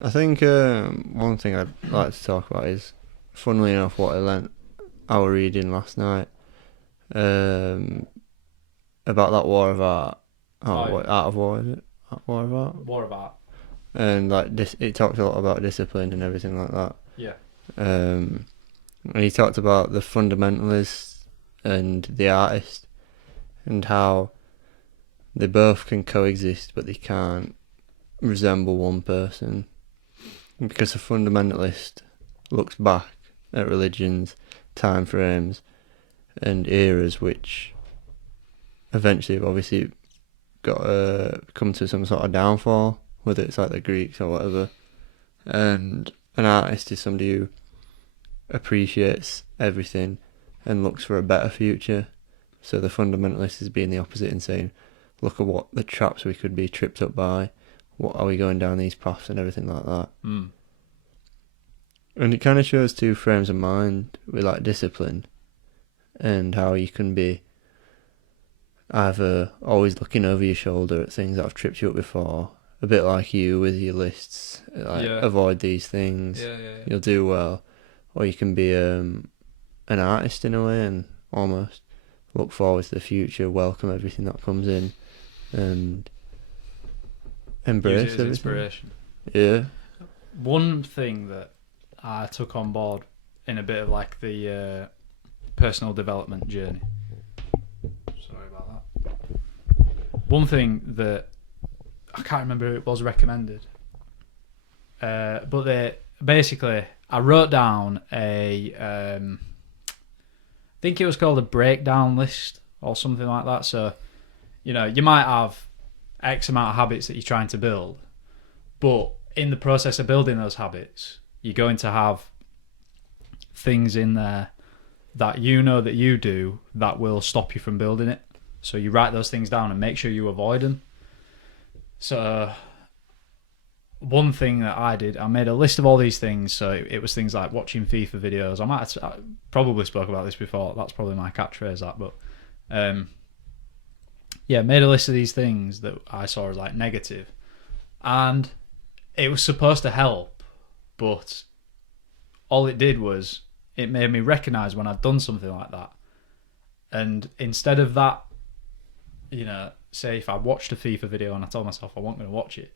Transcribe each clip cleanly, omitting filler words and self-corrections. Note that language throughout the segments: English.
I think one thing I'd like to talk about is, funnily enough, what I learnt our reading last night um, about that War of Art. Oh, Oh, what Art of War is it? War of Art. what about? And like this, it talks a lot about discipline and everything like that. Yeah. Um, and he talked about the fundamentalist and the artist and how they both can coexist, but they can't resemble one person because the fundamentalist looks back at religions, time frames, and eras which eventually have obviously got come to some sort of downfall, whether it's like the Greeks or whatever. And an artist is somebody who appreciates everything and looks for a better future. So the fundamentalist is being the opposite and saying, look at what the traps we could be tripped up by. What are we going down these paths and everything like that. Mm. And it kind of shows two frames of mind with like discipline and how you can be either always looking over your shoulder at things that have tripped you up before, a bit like you with your lists, like Yeah. avoid these things, Yeah. you'll do well, or you can be an artist in a way and almost look forward to the future, welcome everything that comes in, and embrace Use it as everything. inspiration. Yeah. One thing that I took on board in a bit of like the personal development journey. Sorry about that. One thing that I can't remember who it was recommended, but they basically I wrote down I think it was called a breakdown list or something like that. So, you might have X amount of habits that you're trying to build, but in the process of building those habits, you're going to have things in there that that you do that will stop you from building it. So you write those things down and make sure you avoid them. So one thing that I did, I made a list of all these things. So it was things like watching FIFA videos. I probably spoke about this before. That's probably my catchphrase, that. But made a list of these things that I saw as like negative, and it was supposed to help, but all it did was it made me recognise when I'd done something like that. And instead of that, say if I watched a FIFA video and I told myself I wasn't going to watch it,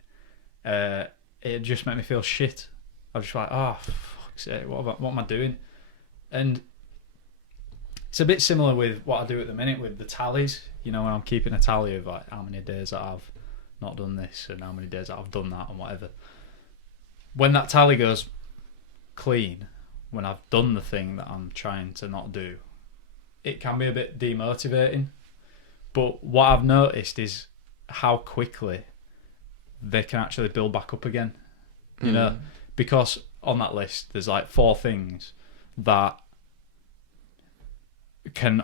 it just made me feel shit. I was just like, oh, fuck's sake, what am I doing? And it's a bit similar with what I do at the minute with the tallies. When I'm keeping a tally of like how many days that I've not done this and how many days that I've done that and whatever. When that tally goes clean, when I've done the thing that I'm trying to not do, it can be a bit demotivating. But what I've noticed is how quickly they can actually build back up again. Because on that list there's like 4 things that can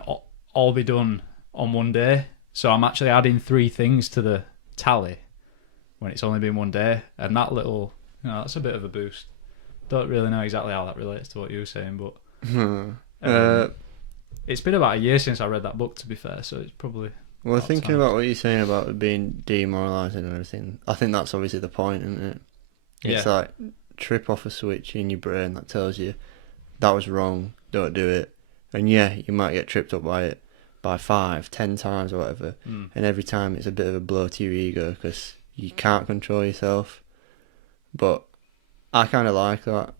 all be done on one day. So I'm actually adding 3 things to the tally when it's only been one day, and that little, that's a bit of a boost. Don't really know exactly how that relates to what you were saying, but it's been about a year since I read that book, to be fair, so it's probably... Well, thinking about what you're saying about it being demoralising and everything, I think that's obviously the point, isn't it? It's like trip off a switch in your brain that tells you that was wrong, don't do it. And yeah, you might get tripped up by it by 5, 10 times or whatever. And every time it's a bit of a blow to your ego because you can't control yourself. But I kind of like that,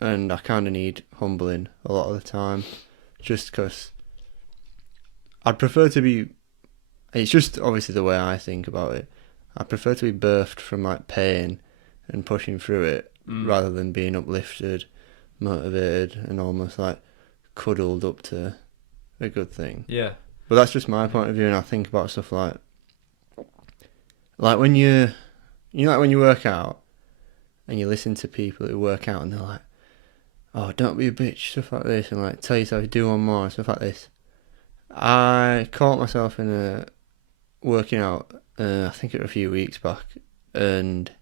and I kind of need humbling a lot of the time, just because I'd prefer to be... It's just obviously the way I think about it. I prefer to be birthed from like pain and pushing through it rather than being uplifted, motivated, and almost like cuddled up to a good thing. Yeah. But that's just my point of view, and I think about stuff like when when you work out and you listen to people who work out and they're like, oh, don't be a bitch, stuff like this, and like tell yourself do one more, stuff like this. I caught myself in a working out, I think it was a few weeks back, and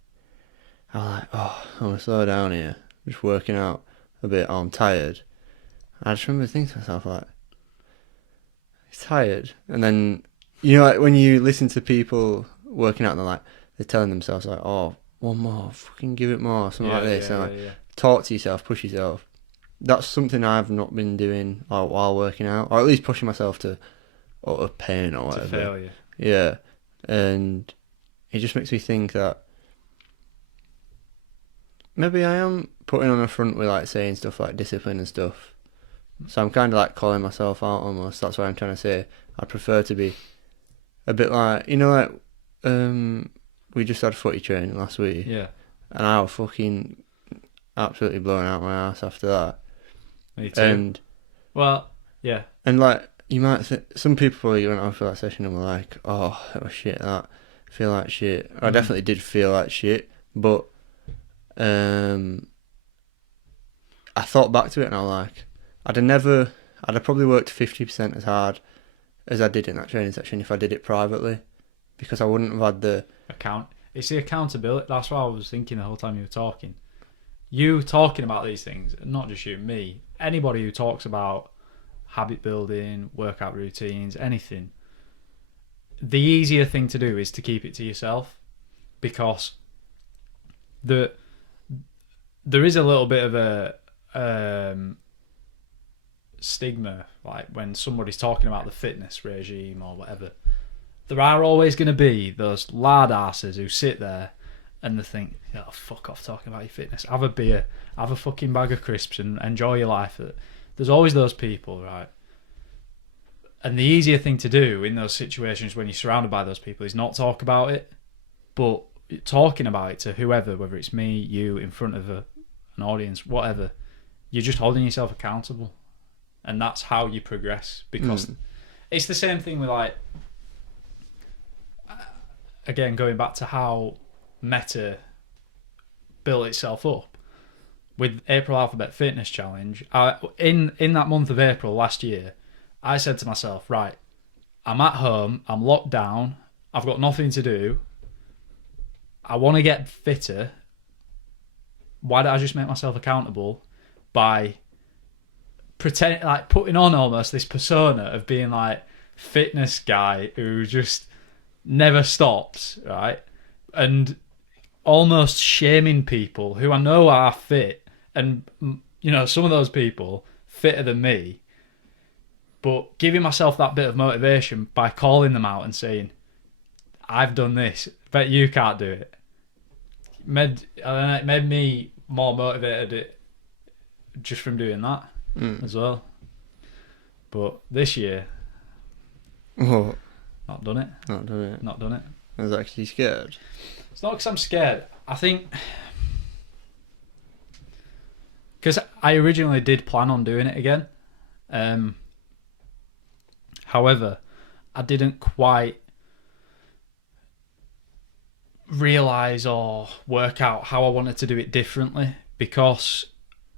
I was like, oh, I'm going to slow down here, just working out a bit, oh, I'm tired. I just remember thinking to myself, like, he's tired. And then, like when you listen to people working out, they're telling themselves, like, oh, one more, fucking give it more, something like this. And yeah. talk to yourself, push yourself. That's something I've not been doing while working out, or at least pushing myself to utter pain or whatever. To failure. Yeah, and it just makes me think that maybe I am putting on a front with like saying stuff like discipline and stuff. So I'm kind of like calling myself out almost. That's what I'm trying to say. I'd prefer to be a bit like, like we just had footy training last week. Yeah. And I was fucking absolutely blown out my ass after that. Me too. And well, yeah. And like you might some people probably went off for that session and were like, "Oh, that was shit. That I feel like shit." I definitely did feel like shit, but I thought back to it and I was like, I'd have probably worked 50% as hard as I did in that training section if I did it privately, because I wouldn't have had the It's the accountability. That's what I was thinking the whole time you were talking. You talking about these things, not just you, me. Anybody who talks about habit building, workout routines, anything, the easier thing to do is to keep it to yourself, because there is a little bit of a stigma, like when somebody's talking about the fitness regime or whatever. There are always going to be those lard asses who sit there and they think, "Oh, fuck off talking about your fitness. Have a beer, have a fucking bag of crisps and enjoy your life." There's always those people, right? And the easier thing to do in those situations when you're surrounded by those people is not talk about it, but talking about it to whoever, whether it's me, you, in front of an audience, whatever, you're just holding yourself accountable. And that's how you progress, because it's the same thing with, like, again, going back to how Meta built itself up with April Alphabet Fitness Challenge. In that month of April last year, I said to myself, right, I'm at home, I'm locked down, I've got nothing to do, I want to get fitter. Why don't I just make myself accountable by pretending, like, putting on almost this persona of being like fitness guy who just never stops, right? And almost shaming people who I know are fit, and some of those people fitter than me, but giving myself that bit of motivation by calling them out and saying, "I've done this, bet you can't do it." It made me more motivated just from doing that as well. But this year, what? Not done it. Not done it. Not done it. I was actually scared. It's not because I'm scared. I think because I originally did plan on doing it again. However, I didn't quite realise or work out how I wanted to do it differently, because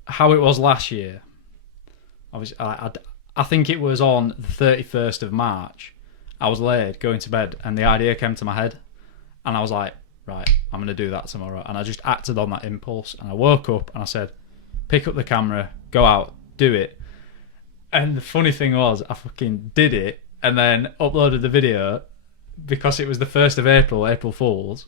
how it was last year, obviously, I think it was on the 31st of March, I was laid, going to bed, and the idea came to my head, and I was like, right, I'm going to do that tomorrow. And I just acted on that impulse, and I woke up and I said, pick up the camera, go out, do it. And the funny thing was, I fucking did it, and then uploaded the video, because it was the 1st of April, April Fool's.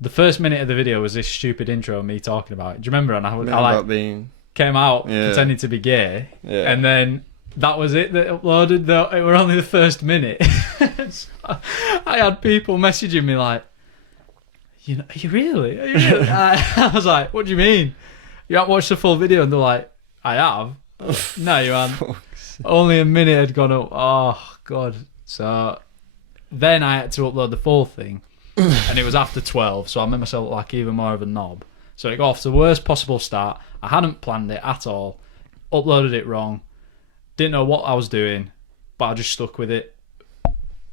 The first minute of the video was this stupid intro of me talking about it. Do you remember? And I came out pretending to be gay, and then that was it that uploaded. Though it were only the first minute. So I had people messaging me like, "Are you really? Are you really?" I was like, "What do you mean? You haven't watched the full video?" And they're like, "I have." No, you haven't. Only a minute had gone up. Oh god. So then I had to upload the full thing, and it was after 12, so I made myself look like even more of a knob. So it got off to the worst possible start. I hadn't planned it at all. Uploaded it wrong. Didn't know what I was doing, but I just stuck with it.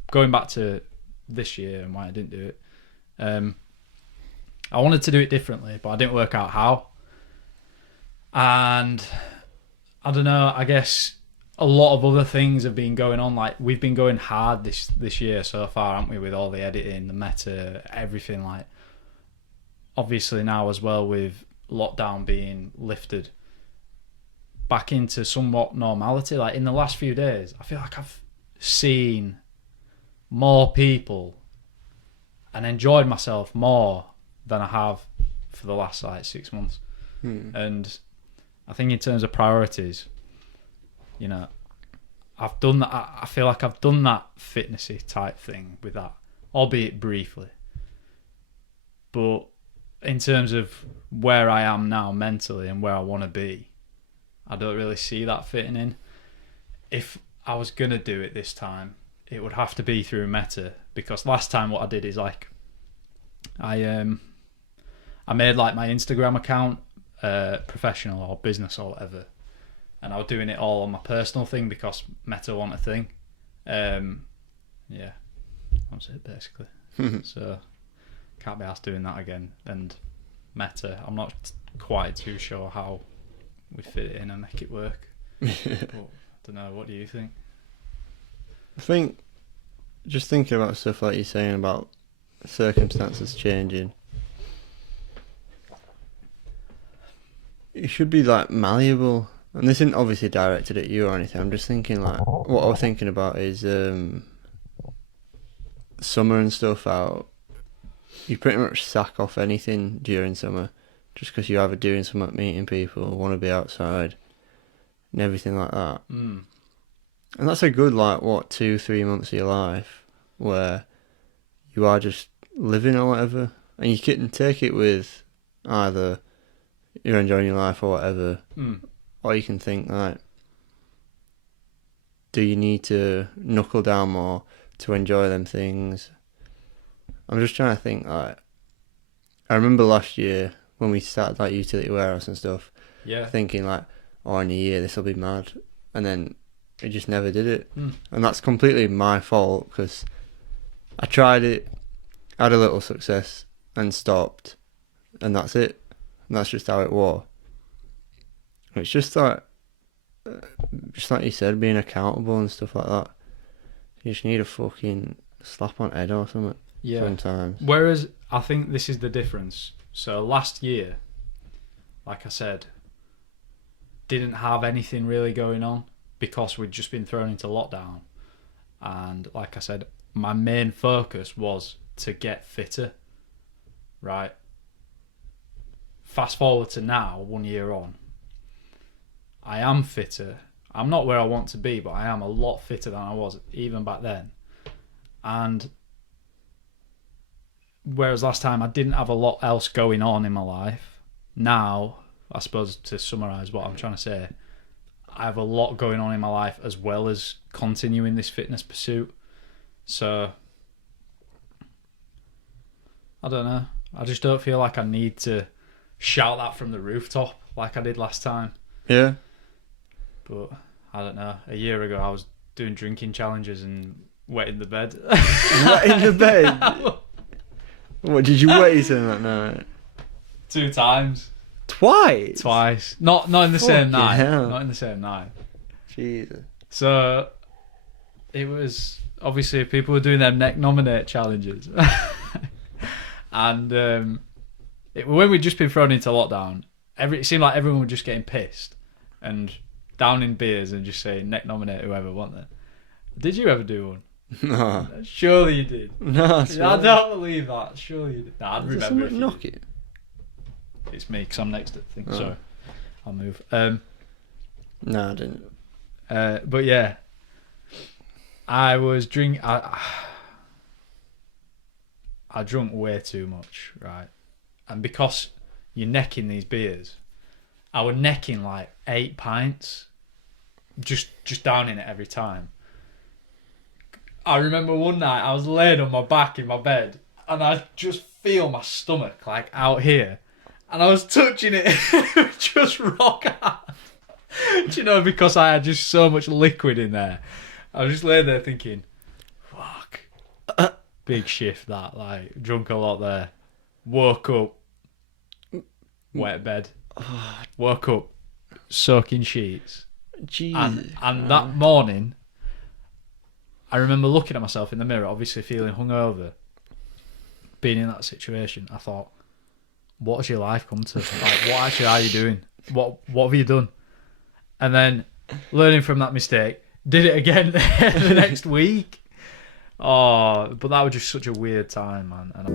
Going back to this year and why I didn't do it, I wanted to do it differently, but I didn't work out how. And I don't know, I guess a lot of other things have been going on. Like, we've been going hard this year so far, haven't we, with all the editing, the meta, everything. Like, obviously now as well, with lockdown being lifted back into somewhat normality. Like, in the last few days, I feel like I've seen more people and enjoyed myself more than I have for the last like 6 months. Hmm. And I think in terms of priorities, you know, I've done that. I feel like I've done that fitnessy type thing with that, albeit briefly. But in terms of where I am now mentally and where I want to be, I don't really see that fitting in. If I was going to do it this time, it would have to be through Meta, because last time what I did is like I made like my Instagram account professional or business or whatever, and I was doing it all on my personal thing because Meta want a thing. Yeah, that's it basically. So can't be asked doing that again. And Meta, I'm not quite too sure how we fit it in and make it work. But I don't know, what do you think? I think, just thinking about stuff like you're saying about circumstances changing, it should be like malleable. And this isn't obviously directed at you or anything. I'm just thinking like, what I was thinking about is summer and stuff out. You pretty much sack off anything during summer just because you're either doing something, meeting people, want to be outside, and everything like that. Mm. And that's a good, like, 2-3 months of your life where you are just living or whatever. And you can take it with either you're enjoying your life or whatever, or you can think, like, do you need to knuckle down more to enjoy them things? I'm just trying to think, like, I remember last year when we started, like, utility warehouse and stuff, thinking, like, oh, in a year this will be mad. And then it just never did it. And that's completely my fault because I tried it, had a little success, and stopped. And that's it. And that's just how it was. It's just like you said, being accountable and stuff like that. You just need a fucking slap on head or something. Yeah. Sometimes. Whereas I think this is the difference. So last year, like I said, didn't have anything really going on because we'd just been thrown into lockdown. And like I said, my main focus was to get fitter. Right? Fast forward to now, 1 year on. I am fitter. I'm not where I want to be, but I am a lot fitter than I was even back then. And whereas last time I didn't have a lot else going on in my life, now, I suppose to summarise what I'm trying to say, I have a lot going on in my life as well as continuing this fitness pursuit. So, I don't know. I just don't feel like I need to shout that from the rooftop like I did last time. Yeah. But, I don't know. A year ago I was doing drinking challenges and wetting the bed. Wetting the bed? What, did you wet yourself that night? 2 times. Twice? Not in the same night. Hell. Not in the same night. Jesus. So it was obviously people were doing their neck nominate challenges. And when we'd just been thrown into lockdown, it seemed like everyone was just getting pissed and downing beers and just saying neck nominate whoever, weren't they? Did you ever do one? No. Surely you did. No, I don't believe that. Surely you did. Nah, I'd remember if you knock did. it. It's me because I'm next to the thing. Oh. Sorry, I'll move. No, I didn't. But yeah, I was drinking. I drunk way too much, right? And because you're necking these beers, I was necking like 8 pints, just downing it every time. I remember one night I was laying on my back in my bed and I just feel my stomach like out here and I was touching it just rock hard. Do you know, because I had just so much liquid in there. I was just laying there thinking, fuck. Big shift that, like, drunk a lot there. Woke up, wet bed. Woke up, soaking sheets. Jesus. And that morning, I remember looking at myself in the mirror, obviously feeling hungover, being in that situation. I thought, what has your life come to? Like, what actually are you doing? What have you done? And then, learning from that mistake, did it again the next week. Oh, but that was just such a weird time, man. And